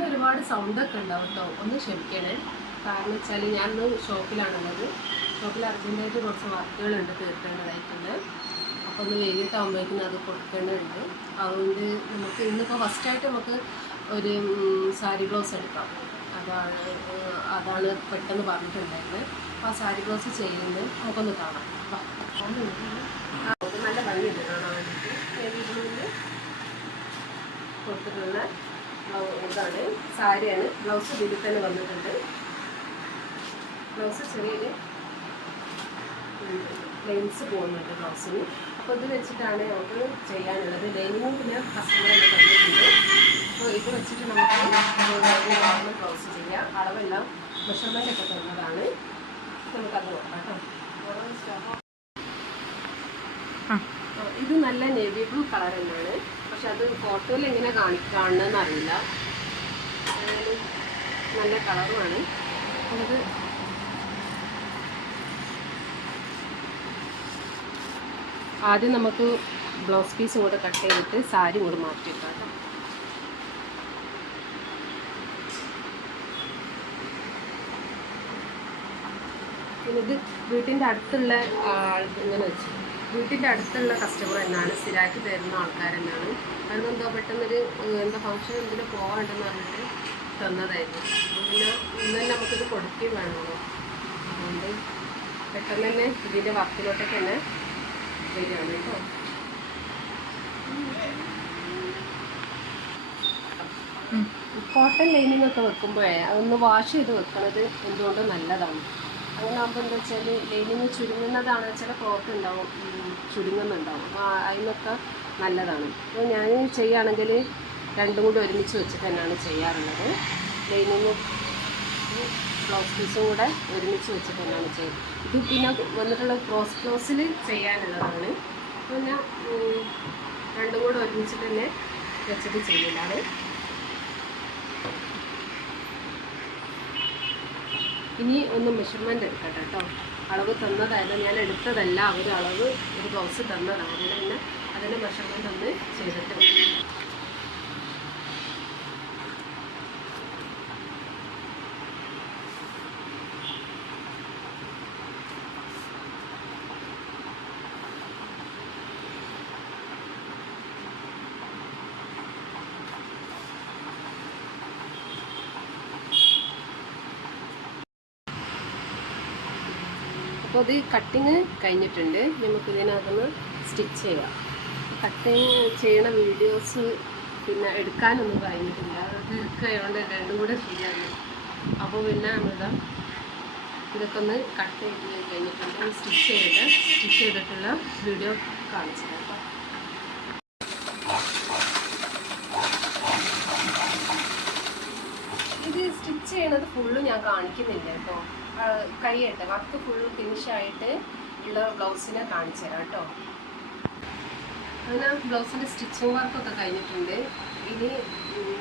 ഇന്ന് ഒരുപാട് സൗണ്ടൊക്കെ ഉണ്ടാവും കേട്ടോ ഒന്ന് ക്ഷമിക്കണേ. കാരണം വെച്ചാൽ ഞാനിന്ന് ഷോപ്പിലാണുള്ളത്. ഷോപ്പിൽ അർജന്റായിട്ട് കുറച്ച് വർക്കുകളുണ്ട് തീർക്കേണ്ടതായിട്ടുണ്ട്. അപ്പോൾ ഒന്ന് വൈകിട്ടാകുമ്പോഴേക്കും അത് കൊടുക്കേണ്ടതുണ്ട്. അതുകൊണ്ട് നമുക്ക് ഇന്നിപ്പോൾ ഫസ്റ്റായിട്ട് നമുക്ക് ഒരു സാരി ബ്ലൗസ് എടുക്കാം. അതാണ് അതാണ് പെട്ടെന്ന് പറഞ്ഞിട്ടുണ്ടായിരുന്നത് അപ്പോൾ ആ സാരി ബ്ലൗസ് ചെയ്യുന്നത് നമുക്കൊന്ന് കാണാം. നല്ല ഭംഗിയുണ്ട് കാണാൻ വേണ്ടിയിട്ട് കൊടുത്തിട്ടുള്ള ഇതാണ്. സാരിയാണ്. ബ്ലൗസ് ഇതിൽ തന്നെ വന്നിട്ടുണ്ട്. ബ്ലൗസ് ചെറിയൊരു ലെൻസ് പോകുന്നുണ്ട് ബ്ലൗസിന്. അപ്പോൾ ഇത് വെച്ചിട്ടാണ് നമുക്ക് ചെയ്യാനുള്ളത്. ലൈനിങ്ങും പിന്നെ കസ്റ്റമർ തന്നെ തന്നിട്ടുണ്ട്. അപ്പോൾ ഇത് വെച്ചിട്ട് നമുക്ക് ബ്ലൗസ് ചെയ്യാം. അളവെല്ലാം മെഷർമെന്റ് ഒക്കെ തന്നതാണ് നമുക്കത് നോക്കാം കേട്ടോ. ഇത് നല്ല നേവി ബ്ലൂ കളർ തന്നെയാണ്. പക്ഷെ അത് ഫോട്ടോയിൽ എങ്ങനെ കാണിക്കാണെന്ന് അറിയില്ല. നല്ല കളറുമാണ്. അത് ആദ്യം നമുക്ക് ബ്ലൗസ് പീസ് കൂടെ കട്ട് ചെയ്തിട്ട് സാരി കൂടെ മാറ്റിയിട്ടാം പിന്നെ ഇത് വീട്ടിന്റെ അടുത്തുള്ള ആൾ ഇങ്ങനെ വെച്ചു? വീട്ടിന്റെ അടുത്തുള്ള കസ്റ്റമർ എന്നാണ് സ്ഥിരമായിട്ട് തരുന്ന ആൾക്കാരെന്നാണ് കാരണം എന്തോ പെട്ടെന്നൊരു എന്താ ഫംഗ്ഷൻ എന്തിനും പോകാണ്ടെന്ന് പറഞ്ഞിട്ട് തന്നതായിരുന്നു. പിന്നെ ഇന്ന് തന്നെ നമുക്കിത് കൊടുക്കുകയും വേണമല്ലോ. അതുകൊണ്ട് പെട്ടെന്ന് തന്നെ ഇതിന്റെ വർക്കിലോട്ടൊക്കെ തന്നെ വരികയാണ് കേട്ടോ. കോട്ടൺ ലൈനിങ് ഒക്കെ വെക്കുമ്പോഴേ അതൊന്ന് വാഷ് ചെയ്ത് വെക്കുന്നത് എന്തുകൊണ്ടും നല്ലതാണ്. അങ്ങനെ ആകുമ്പോൾ എന്താ വെച്ചാൽ ലൈനിങ് ചുരുങ്ങുന്നതാണ് ചില ക്ലോത്ത് ഉണ്ടാവും. ചുരുങ്ങുന്നുണ്ടാവും. അപ്പോൾ അതിനൊക്കെ നല്ലതാണ്. അപ്പോൾ ഞാൻ ചെയ്യുകയാണെങ്കിൽ രണ്ടും കൂടി ഒരുമിച്ച് വെച്ചിട്ട് തന്നെയാണ് ചെയ്യാറുള്ളത്. ലൈനിങ്ങും ക്ലോസ് പീസും കൂടെ ഒരുമിച്ച് വെച്ചിട്ട് തന്നെയാണ് ചെയ്യുന്നത് ഇത് പിന്നെ വന്നിട്ടുള്ള ക്രോസ് ക്ലോസിൽ ചെയ്യാനുള്ളതാണ്. പിന്നെ രണ്ടും കൂടെ ഒരുമിച്ച് തന്നെ വെച്ചിട്ട് ചെയ്യലാണ്. ഇനി ഒന്ന് മെഷർമെന്റ് എടുക്കട്ടെ കേട്ടോ അളവ് തന്നതായത് ഞാൻ എടുത്തതല്ല ഒരു അളവ് ഒരു ബ്ലൗസ് തന്നതാണ്. അതിന് അതിന്റെ മെഷർമെന്റ് ഒന്ന് ചെയ്തിട്ട് അപ്പോൾ ഇത് കട്ടിങ് കഴിഞ്ഞിട്ടുണ്ട്. നമുക്ക് ഇതിനകത്തുനിന്ന് സ്റ്റിച്ച് ചെയ്യാം. കട്ടിങ് ചെയ്യണ വീഡിയോസ് പിന്നെ എടുക്കാനൊന്നും കഴിഞ്ഞിട്ടില്ല. തീർക്കായതുകൊണ്ട് രണ്ടും കൂടെ ശരിയാണ് അപ്പോൾ പിന്നെ നമ്മളിതാ ഇതൊക്കെ ഒന്ന് കട്ട് ചെയ്ത് കഴിഞ്ഞിട്ടുണ്ട്. സ്റ്റിച്ച് ചെയ്തിട്ട് സ്റ്റിച്ച് ചെയ്തിട്ടുള്ള വീഡിയോ കാണിച്ചു തരാം കേട്ടോ ഇത് ചെയ്യണത് ഫുള്ള് ഞാൻ കാണിക്കുന്നില്ല കേട്ടോ. കൈയട്ടെ വർക്ക് ഫുള്ള് ഫിനിഷായിട്ട് ഉള്ള ബ്ലൗസിനെ കാണിച്ചു തരാം കേട്ടോ. അങ്ങനെ ബ്ലൗസിന്റെ സ്റ്റിച്ചിങ് വർക്കൊക്കെ കഴിഞ്ഞിട്ടുണ്ട്. ഇനി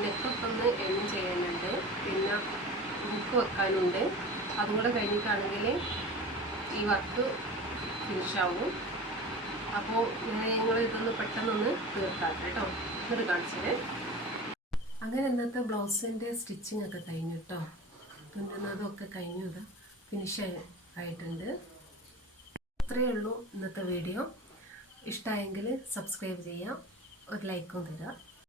നെക്കൊക്കെ ഒന്ന് എം ചെയ്യാനുണ്ട്. പിന്നെ ബുക്ക് വെക്കാനുണ്ട്. അതും കൂടെ കഴിഞ്ഞിട്ടാണെങ്കിൽ ഈ വർക്ക് ഫിനിഷാവും അപ്പോൾ നിങ്ങൾ ഇതൊന്ന് പെട്ടെന്നൊന്ന് തീർക്കാം കേട്ടോ. എന്നിട്ട് കാണിച്ചത് അങ്ങനെ ഇന്നത്തെ ബ്ലൗസിന്റെ സ്റ്റിച്ചിങ് ഒക്കെ കഴിഞ്ഞു കേട്ടോ തുന്നുന്നതൊക്കെ കഴിഞ്ഞു ഇതാ. ഫിനിഷ് ആയിട്ടുണ്ട്. ഇത്രയേ ഉള്ളൂ ഇന്നത്തെ വീഡിയോ. ഇഷ്ടമായെങ്കിൽ സബ്സ്ക്രൈബ് ചെയ്യാം. ഒരു ലൈക്കും തരാം.